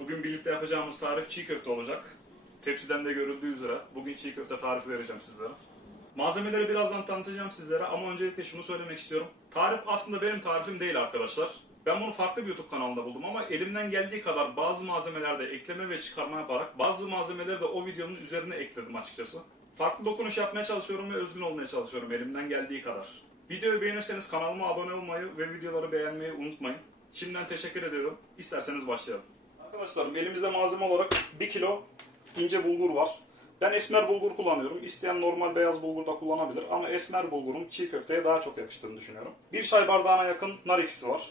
Bugün birlikte yapacağımız tarif çiğ köfte olacak. Tepsiden de görüldüğü üzere bugün çiğ köfte tarifi vereceğim sizlere. Malzemeleri birazdan tanıtacağım sizlere ama öncelikle şunu söylemek istiyorum. Tarif aslında benim tarifim değil arkadaşlar. Ben bunu farklı bir YouTube kanalında buldum ama elimden geldiği kadar bazı malzemelerde ekleme ve çıkarma yaparak bazı malzemeleri de o videonun üzerine ekledim açıkçası. Farklı dokunuş yapmaya çalışıyorum ve özgün olmaya çalışıyorum elimden geldiği kadar. Videoyu beğenirseniz kanalıma abone olmayı ve videoları beğenmeyi unutmayın. Şimdiden teşekkür ediyorum. İsterseniz başlayalım. Arkadaşlarım elimizde malzeme olarak 1 kilo ince bulgur var. Ben esmer bulgur kullanıyorum. İsteyen normal beyaz bulgur da kullanabilir ama esmer bulgurun çiğ köfteye daha çok yakıştığını düşünüyorum. 1 çay bardağına yakın nar ekşisi var.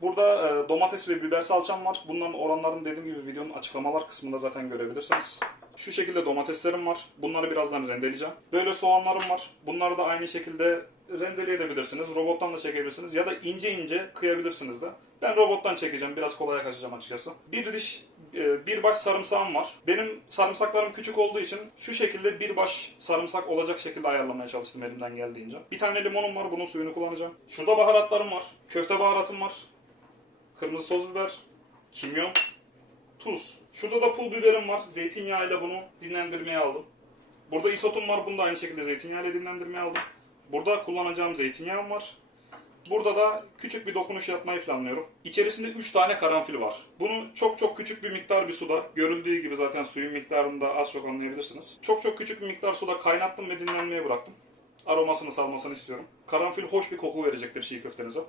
Burada domates ve biber salçam var. Bunların oranlarını dediğim gibi videonun açıklamalar kısmında zaten görebilirsiniz. Şu şekilde domateslerim var. Bunları birazdan rendeleyeceğim. Böyle soğanlarım var. Bunları da aynı şekilde rendeleyebilirsiniz. Robottan da çekebilirsiniz ya da ince ince kıyabilirsiniz de. Ben robottan çekeceğim. Biraz kolaya kaçacağım açıkçası. Bir baş sarımsağım var. Benim sarımsaklarım küçük olduğu için şu şekilde bir baş sarımsak olacak şekilde ayarlamaya çalıştım elimden geldiğince. Bir tane limonum var. Bunun suyunu kullanacağım. Şurada baharatlarım var. Köfte baharatım var. Kırmızı toz biber, kimyon, tuz. Şurada da pul biberim var. Zeytinyağıyla bunu dinlendirmeye aldım. Burada isotum var. Bunu da aynı şekilde zeytinyağıyla dinlendirmeye aldım. Burada kullanacağım zeytinyağım var. Burada da küçük bir dokunuş yapmayı planlıyorum. İçerisinde 3 tane karanfil var. Bunu çok küçük bir miktar bir suda, görüldüğü gibi zaten suyun miktarını da az çok anlayabilirsiniz. Çok küçük bir miktar suda kaynattım ve dinlenmeye bıraktım. Aromasını salmasını istiyorum. Karanfil hoş bir koku verecektir çiğ köftenize.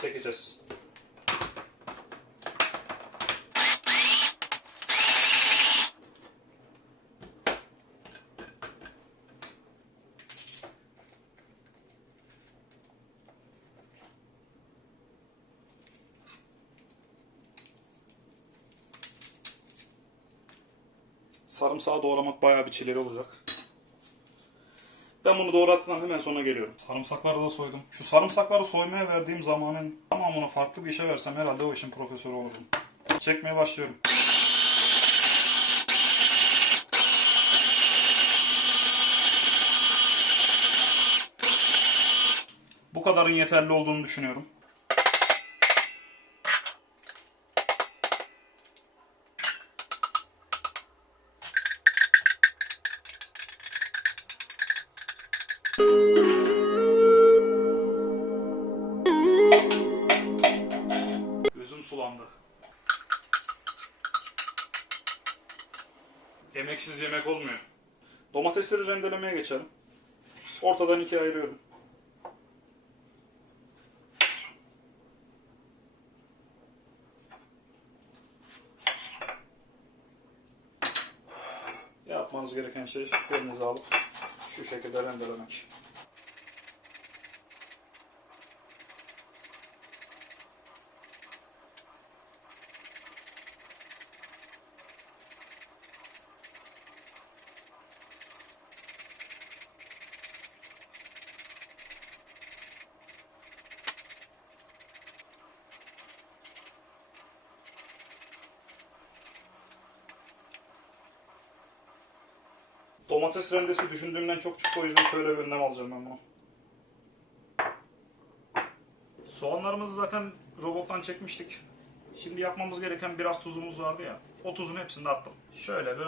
Çekeceğiz. Sarımsağı doğramak bayağı bir çileli olacak. Ben bunu doğrattıktan hemen sonra geliyorum. Sarımsakları da soydum. Şu sarımsakları soymaya verdiğim zamanın tamamını farklı bir işe versem herhalde o işin profesörü olurum. Çekmeye başlıyorum. Bu kadarın yeterli olduğunu düşünüyorum. Gözüm sulandı. Emeksiz yemek olmuyor. Domatesleri rendelemeye geçelim. Ortadan ikiye ayırıyorum. Yapmanız gereken şey elinize alıp şu şekilde rendelemek. Domates rendesi düşündüğümden çok çıktı, o yüzden şöyle bir önlem alacağım ben bunu. Soğanlarımızı zaten robottan çekmiştik. Şimdi yapmamız gereken biraz tuzumuz vardı ya. O tuzun hepsini de attım. Şöyle bir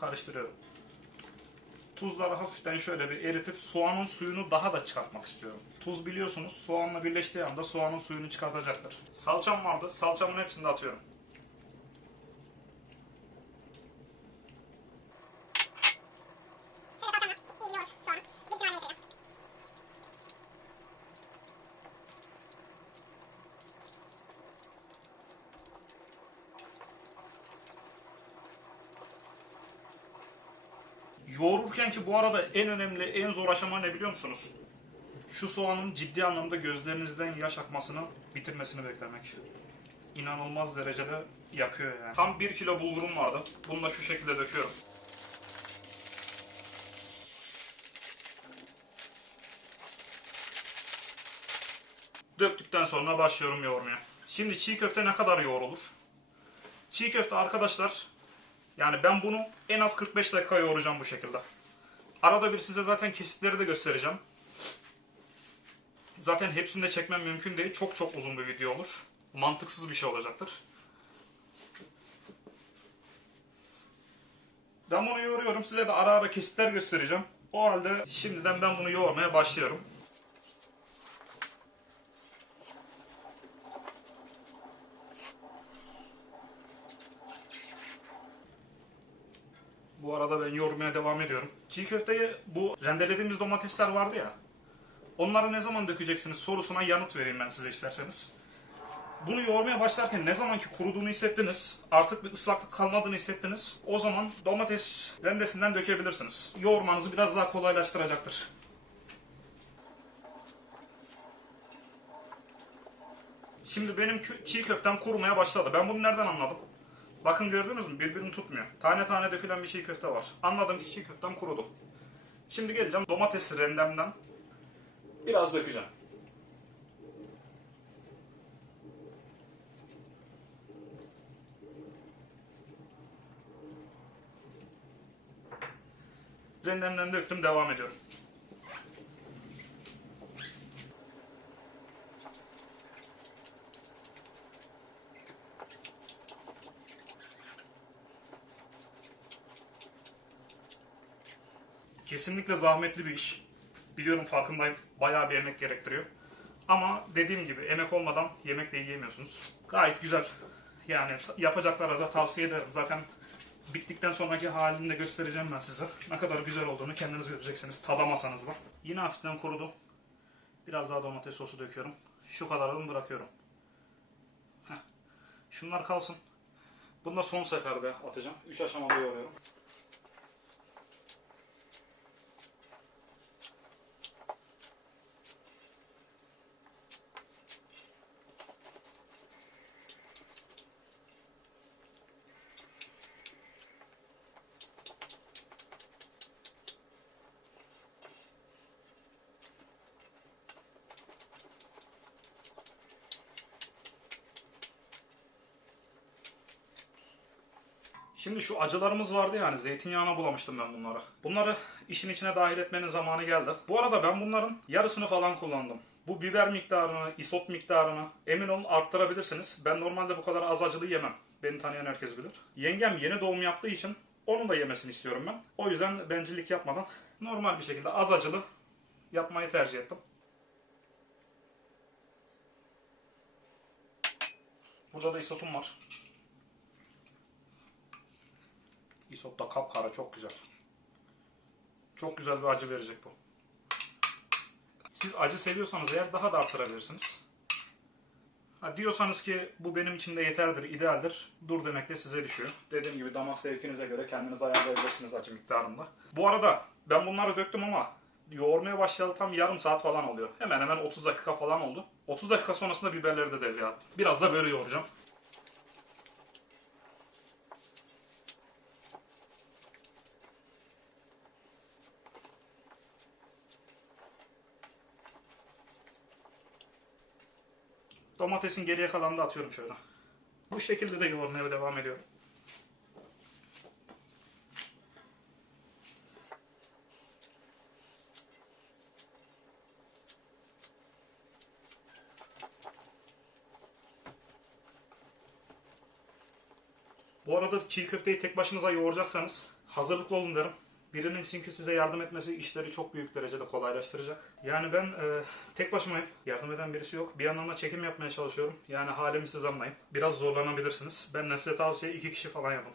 karıştırıyorum. Tuzları hafiften şöyle bir eritip soğanın suyunu daha da çıkartmak istiyorum. Tuz biliyorsunuz soğanla birleştiği anda soğanın suyunu çıkartacaktır. Salçam vardı. Salçamın hepsini de atıyorum. Yoğururken ki bu arada en önemli, en zor aşama ne biliyor musunuz? Şu soğanın ciddi anlamda gözlerinizden yaş akmasını, bitirmesini beklemek. İnanılmaz derecede yakıyor yani. Tam 1 kilo bulgurum vardı. Bunu da şu şekilde döküyorum. Döktükten sonra başlıyorum yoğurmaya. Şimdi çiğ köfte ne kadar yoğrulur? Çiğ köfte arkadaşlar, yani ben bunu en az 45 dakika yoğuracağım bu şekilde. Arada bir size zaten kesitleri de göstereceğim. Zaten hepsini de çekmem mümkün değil. Çok çok uzun bir video olur. Mantıksız bir şey olacaktır. Ben bunu yoğuruyorum. Size de ara ara kesitler göstereceğim. O halde şimdiden ben bunu yoğurmaya başlıyorum. Bu arada ben yoğurmaya devam ediyorum. Çiğ köfteye bu rendelediğimiz domatesler vardı ya. Onları ne zaman dökeceksiniz sorusuna yanıt vereyim ben size isterseniz. Bunu yoğurmaya başlarken ne zaman ki kuruduğunu hissettiniz, artık bir ıslaklık kalmadığını hissettiniz, o zaman domates rendesinden dökebilirsiniz. Yoğurmanızı biraz daha kolaylaştıracaktır. Şimdi benim çiğ köftem kurumaya başladı. Ben bunu nereden anladım? Bakın gördünüz mü? Birbirini tutmuyor. Tane tane dökülen bir çiğ köfte var. Anladım ki çiğ köftem kurudu. Şimdi geleceğim domates rendemden biraz dökeceğim. Rendemden döktüm, devam ediyorum. Kesinlikle zahmetli bir iş. Biliyorum, farkındayım. Bayağı bir emek gerektiriyor. Ama dediğim gibi emek olmadan yemek de yiyemiyorsunuz. Gayet güzel. Yani yapacaklara da tavsiye ederim. Zaten bittikten sonraki halini de göstereceğim ben size. Ne kadar güzel olduğunu kendiniz göreceksiniz. Tadamasanız da. Yine hafiften kurudu. Biraz daha domates sosu döküyorum. Şu kadarını bırakıyorum. Heh. Şunlar kalsın. Bunu da son seferde atacağım. 3 aşamada yoğuruyorum. Şimdi şu acılarımız vardı yani, zeytinyağına bulamıştım ben bunları. Bunları işin içine dahil etmenin zamanı geldi. Bu arada ben bunların yarısını falan kullandım. Bu biber miktarını, isot miktarını emin olun arttırabilirsiniz. Ben normalde bu kadar az acılı yemem. Beni tanıyan herkes bilir. Yengem yeni doğum yaptığı için onun da yemesini istiyorum ben. O yüzden bencillik yapmadan normal bir şekilde az acılı yapmayı tercih ettim. Burada da isotum var. Isot da kapkara, çok güzel. Çok güzel bir acı verecek bu. Siz acı seviyorsanız eğer daha da arttırabilirsiniz. Ha, diyorsanız ki bu benim için de yeterlidir, idealdir. Dur demek de size düşüyor. Dediğim gibi damak zevkinize göre kendiniz ayarlayabilirsiniz acı miktarında. Bu arada ben bunları döktüm ama yoğurmaya başlayalı tam yarım saat falan oluyor. Hemen hemen 30 dakika falan oldu. 30 dakika sonrasında biberleri de devreye attım. Biraz da böyle yoğuracağım. Domatesin geriye kalanını da atıyorum şöyle. Bu şekilde de yoğurmaya devam ediyorum. Bu arada çiğ köfteyi tek başınıza yoğuracaksanız hazırlıklı olun derim. Birinin çünkü size yardım etmesi işleri çok büyük derecede kolaylaştıracak. Yani ben tek başımayım. Yardım eden birisi yok. Bir yandan da çekim yapmaya çalışıyorum. Yani halimi siz anlayın. Biraz zorlanabilirsiniz. Benden size tavsiye 2 kişi falan yapın.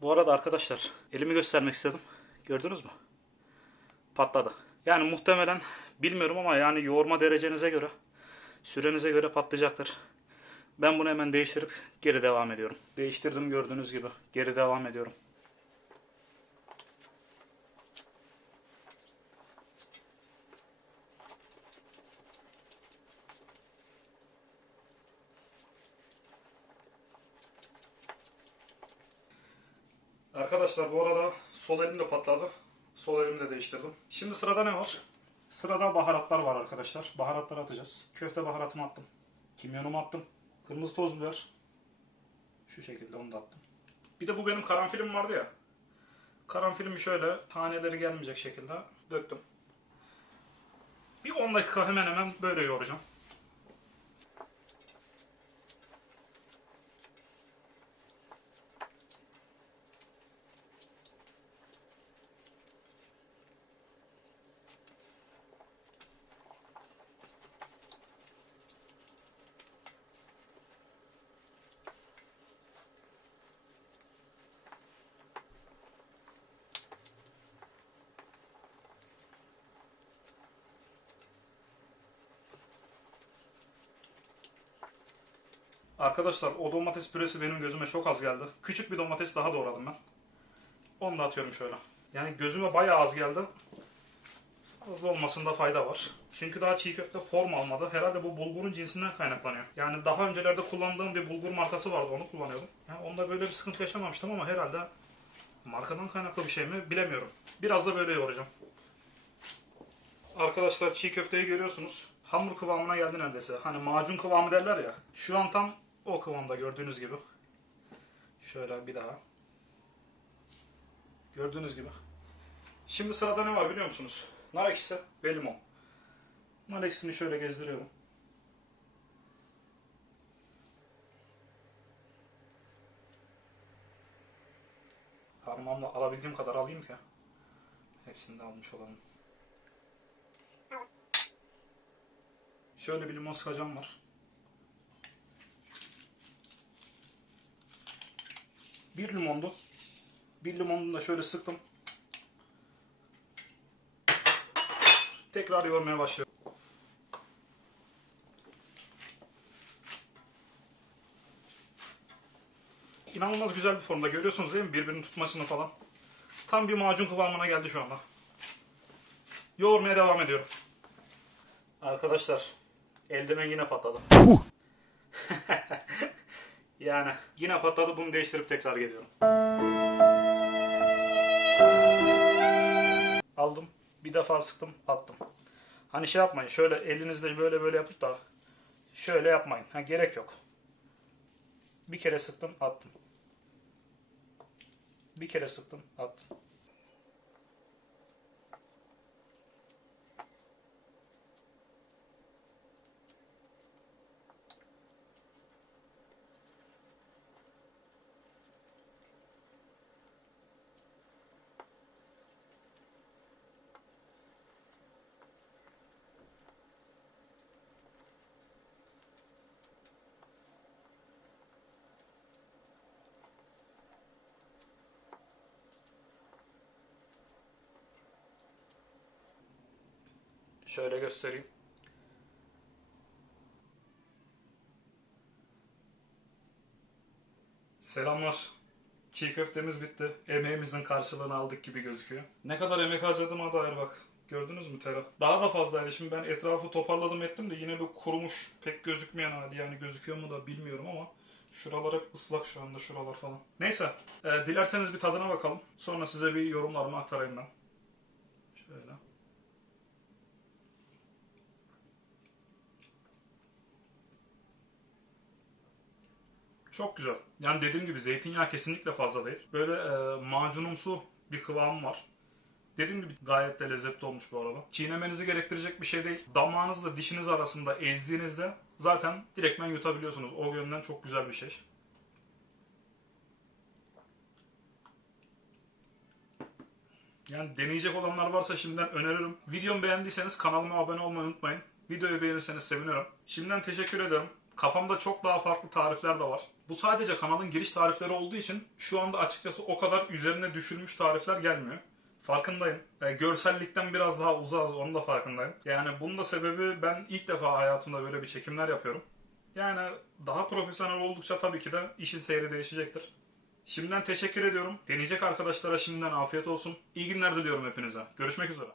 Bu arada arkadaşlar elimi göstermek istedim. Gördünüz mü? Patladı. Yani muhtemelen bilmiyorum ama yani yoğurma derecenize göre, sürenize göre patlayacaktır. Ben bunu hemen değiştirip geri devam ediyorum. Değiştirdim gördüğünüz gibi. Geri devam ediyorum. Arkadaşlar bu arada sol elim de patladı. Sol elimi de değiştirdim. Şimdi sırada ne var? Sırada baharatlar var arkadaşlar. Baharatları atacağız. Köfte baharatımı attım. Kimyonumu attım. Kırmızı toz biber. Şu şekilde onu da attım. Bir de bu benim karanfilim vardı ya. Karanfilimi şöyle taneleri gelmeyecek şekilde döktüm. Bir 10 dakika hemen hemen böyle yoğuracağım. Arkadaşlar o domates püresi benim gözüme çok az geldi. Küçük bir domates daha doğradım ben. Onu da atıyorum şöyle. Yani gözüme bayağı az geldi. Az olmasında fayda var. Çünkü daha çiğ köfte form almadı. Herhalde bu bulgurun cinsinden kaynaklanıyor. Yani daha öncelerde kullandığım bir bulgur markası vardı, onu kullanıyordum. Yani onda böyle bir sıkıntı yaşamamıştım ama herhalde markadan kaynaklı bir şey mi bilemiyorum. Biraz da böyle yoğuracağım. Arkadaşlar çiğ köfteyi görüyorsunuz. Hamur kıvamına geldi neredeyse. Hani macun kıvamı derler ya. Şu an tam o kıvamda gördüğünüz gibi. Şöyle bir daha. Gördüğünüz gibi. Şimdi sırada ne var biliyor musunuz? Nar ekşisi ve limon. Nar ekşisini şöyle gezdiriyorum. Parmağımla alabildiğim kadar alayım ki hepsini de almış olalım. Şöyle bir limon sıkacağım var. Bir limondu. Bir limonunu da şöyle sıktım. Tekrar yoğurmaya başlıyorum. İnanılmaz güzel bir formda, görüyorsunuz değil mi? Birbirini tutmasını falan. Tam bir macun kıvamına geldi şu anda. Yoğurmaya devam ediyorum. Arkadaşlar eldiven yine patladı. Yani yine patladı, bunu değiştirip tekrar geliyorum. Aldım. Bir defa sıktım, attım. Hani şey yapmayın, şöyle elinizle böyle böyle yapıp da şöyle yapmayın. Ha, gerek yok. Bir kere sıktım, attım. Bir kere sıktım, attım. Şöyle göstereyim. Selamlar. Çiğ köftemiz bitti. Emeğimizin karşılığını aldık gibi gözüküyor. Ne kadar emek harcadığıma dair bak. Gördünüz mü tera? Daha da fazlaydı. Şimdi ben etrafı toparladım ettim de yine bir kurumuş, pek gözükmeyen hali. Yani gözüküyor mu da bilmiyorum ama şuralar hep ıslak şu anda, şuralar falan. Neyse. Dilerseniz bir tadına bakalım. Sonra size bir yorumlarımı aktarayım ben. Şöyle. Çok güzel. Yani dediğim gibi zeytinyağı kesinlikle fazla değil. Böyle macunumsu bir kıvamı var. Dediğim gibi gayet de lezzetli olmuş bu arada. Çiğnemenizi gerektirecek bir şey değil. Damağınızla dişiniz arasında ezdiğinizde zaten direktmen yutabiliyorsunuz. O yönden çok güzel bir şey. Yani deneyecek olanlar varsa şimdiden öneririm. Videomu beğendiyseniz kanalıma abone olmayı unutmayın. Videoyu beğenirseniz sevinirim. Şimdiden teşekkür ederim. Kafamda çok daha farklı tarifler de var. Bu sadece kanalın giriş tarifleri olduğu için şu anda açıkçası o kadar üzerine düşülmüş tarifler gelmiyor. Farkındayım. Görsellikten biraz daha uzağız, onun da farkındayım. Yani bunun da sebebi, ben ilk defa hayatımda böyle bir çekimler yapıyorum. Yani daha profesyonel oldukça tabii ki de işin seyri değişecektir. Şimdiden teşekkür ediyorum. Deneyecek arkadaşlara şimdiden afiyet olsun. İyi günler diliyorum hepinize. Görüşmek üzere.